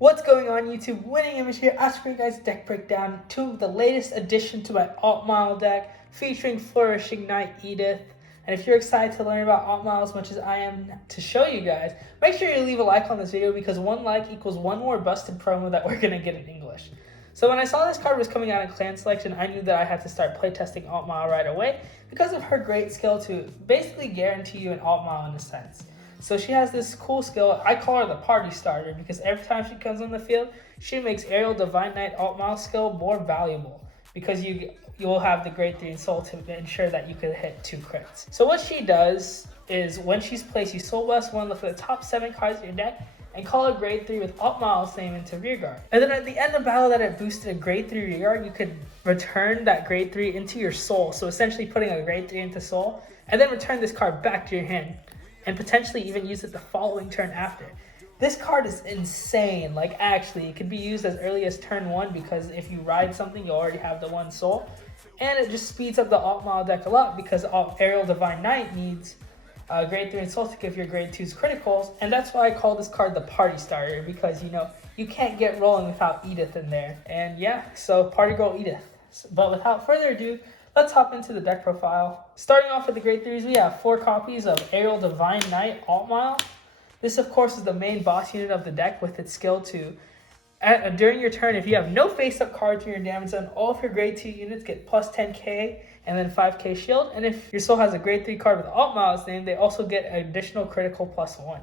What's going on YouTube? Winning Image here, asking you guys deck breakdown to the latest addition to my Altmile deck featuring Flourishing Knight Edith. And if you're excited to learn about Altmile as much as I am to show you guys, make sure you leave a like on this video because one like equals one more busted promo that we're going to get in English. So when I saw this card was coming out in clan selection, I knew that I had to start playtesting Altmile right away because of her great skill to basically guarantee you an Altmile in a sense. So she has this cool skill. I call her the party starter because every time she comes on the field, she makes Aerial Divine Knight Altmile skill more valuable because you will have the grade 3 Soul to ensure that you can hit 2 crits. So what she does is when she's placed, you Soul Blast one, look for the top 7 cards in your deck, and call a grade 3 with Altmile's name into rearguard. And then at the end of battle that it boosted a grade 3 rearguard, you could return that grade 3 into your soul. So essentially putting a grade 3 into soul, and then return this card back to your hand. And potentially even use it the following turn after. This card is insane. Like actually, it can be used as early as turn 1 because if you ride something, you already have the 1 soul. And it just speeds up the Altmile deck a lot because Aerial Divine Knight needs grade 3 and soul to give your grade 2s criticals. And that's why I call this card the party starter because you can't get rolling without Edith in there. And yeah, so party girl Edith. But without further ado, let's hop into the deck profile. Starting off with the grade 3s, we have 4 copies of Aerial Divine Knight Altmile. This, of course, is the main boss unit of the deck with its skill to, during your turn, if you have no face-up cards in your damage zone, all of your grade 2 units get plus 10k and then 5k shield. And if your soul has a grade 3 card with Altmile's name, they also get an additional critical plus 1.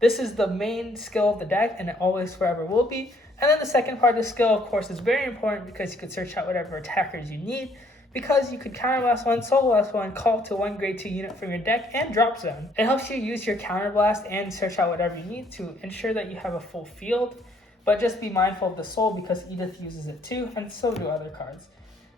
This is the main skill of the deck, and it always forever will be. And then the second part of the skill, of course, is very important because you can search out whatever attackers you need. Because you could counterblast 1, soul blast 1, call to 1 grade 2 unit from your deck, and drop zone. It helps you use your counterblast and search out whatever you need to ensure that you have a full field. But just be mindful of the soul because Edith uses it too, and so do other cards.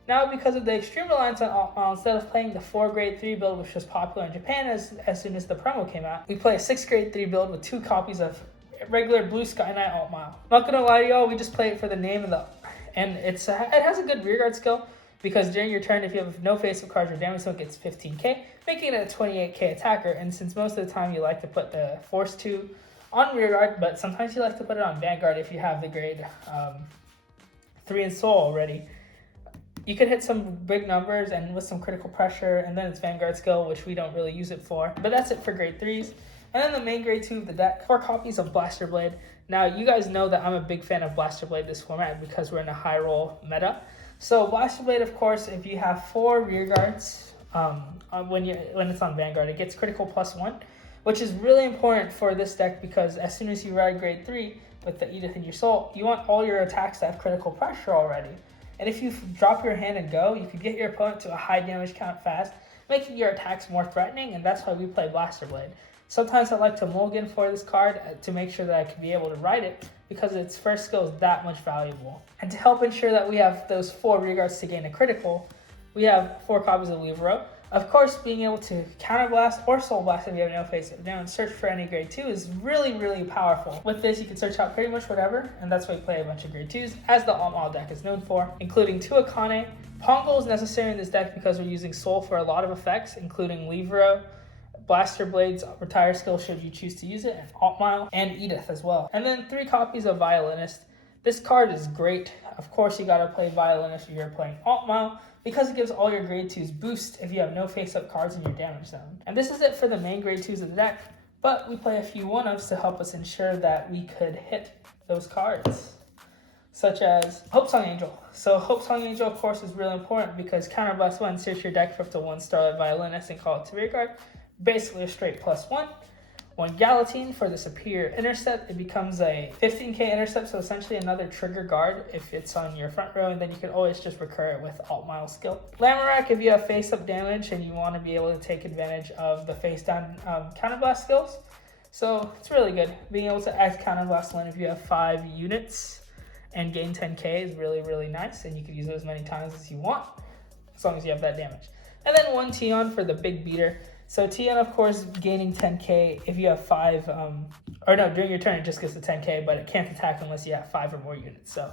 Now, because of the extreme reliance on Altmile, instead of playing the 4 grade 3 build, which was popular in Japan as soon as the promo came out, we play a 6 grade 3 build with 2 copies of regular Blue Sky Knight Altmile. Not gonna lie to y'all, we just play it for the name and it has a good rearguard skill. Because during your turn, if you have no face-up cards, your damage zone gets 15k, making it a 28k attacker. And since most of the time you like to put the Force 2 on rearguard, but sometimes you like to put it on Vanguard if you have the grade 3 in soul already, you could hit some big numbers and with some critical pressure, and then it's Vanguard skill, which we don't really use it for. But that's it for grade 3s. And then the main grade 2 of the deck, 4 copies of Blaster Blade. Now, you guys know that I'm a big fan of Blaster Blade this format because we're in a high roll meta. So Blaster Blade, of course, if you have 4 rear guards, when it's on Vanguard, it gets critical plus 1, which is really important for this deck because as soon as you ride grade 3 with the Edith in your soul, you want all your attacks to have critical pressure already. And if you drop your hand and go, you could get your opponent to a high damage count fast, making your attacks more threatening, and that's why we play Blaster Blade. Sometimes I like to mulligan for this card to make sure that I can be able to ride it because its first skill is that much valuable. And to help ensure that we have those 4 rearguards to gain a critical, we have 4 copies of Libero. Of course, being able to counterblast or soul blast if you have no face-up down and search for any grade 2 is really, really powerful. With this, you can search out pretty much whatever, and that's why we play a bunch of grade 2s, as the Altmile deck is known for, including 2 Akane. Pongo is necessary in this deck because we're using soul for a lot of effects, including Libero, Blaster Blade's retire skill should you choose to use it, and Altmile, and Edith as well. And then 3 copies of Violinist. This card is great. Of course, you gotta play Violinist if you're playing Altmile because it gives all your grade 2s boost if you have no face-up cards in your damage zone. And this is it for the main grade 2s of the deck, but we play a few 1-ofs to help us ensure that we could hit those cards, such as Hope Song Angel. So Hope Song Angel, of course, is really important because Counterblast 1, search your deck for up to 1 Starlight Violinist and call it to rearguard. Basically a straight plus 1. 1 Galatine for the superior intercept. It becomes a 15k intercept, so essentially another trigger guard if it's on your front row, and then you can always just recur it with Altmile skill. Lamorak if you have face-up damage and you want to be able to take advantage of the face-down counterblast skills. So it's really good. Being able to add counterblast 1 if you have 5 units and gain 10k is really, really nice, and you can use it as many times as you want, as long as you have that damage. And then 1 Tion for the big beater. So Tion, of course, gaining 10k if you have 5, during your turn it just gets the 10k, but it can't attack unless you have 5 or more units. So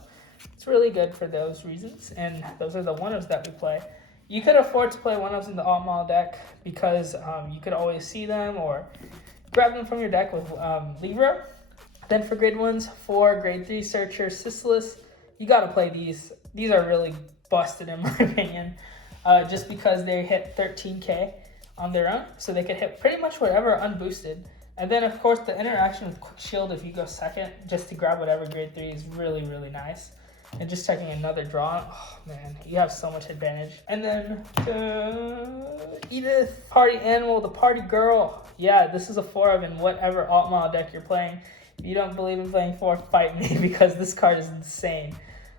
it's really good for those reasons, and those are the 1-ofs that we play. You could afford to play 1-ofs in the Altmile deck because you could always see them or grab them from your deck with Libero. Then for grade 1s, 4 grade 3 Searcher, Sisyphus, you got to play these. These are really busted in my opinion, just because they hit 13k on their own, so they could hit pretty much whatever unboosted. And then of course the interaction with Quick Shield if you go second just to grab whatever grade 3 is really, really nice. And just checking another draw, oh man, you have so much advantage. And then Edith, Party Animal, the Party Girl. Yeah, this is a 4 of in whatever Altmile deck you're playing. If you don't believe in playing 4, fight me, because this card is insane.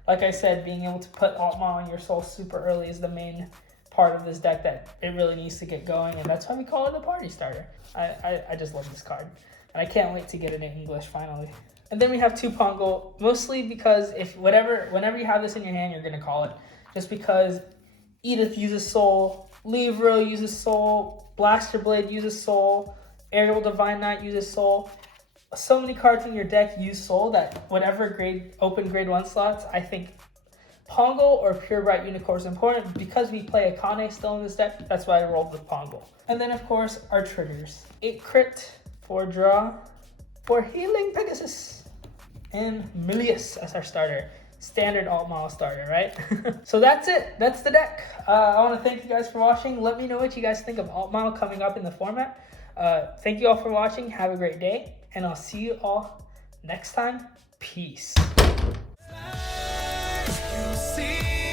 Like I said, being able to put Altmile on your soul super early is the main part of this deck that it really needs to get going, and that's why we call it a party starter. I just love this card, and I can't wait to get it in English finally. And then we have 2 Pongo, mostly because whenever you have this in your hand, you're gonna call it. Just because Edith uses soul, Livro uses soul, Blaster Blade uses soul, Aerial Divine Knight uses soul. So many cards in your deck use soul that whatever open grade 1 slots, I think Pongo or Pure Bright Unicorn is important. Because we play Akane still in this deck, that's why I rolled with Pongo. And then of course our triggers. 8 crit, 4 draw, 4 healing Pegasus, and Milius as our starter. Standard Altmile starter, right? So that's it. That's the deck. I want to thank you guys for watching. Let me know what you guys think of Altmile coming up in the format. Thank you all for watching. Have a great day, and I'll see you all next time. Peace. See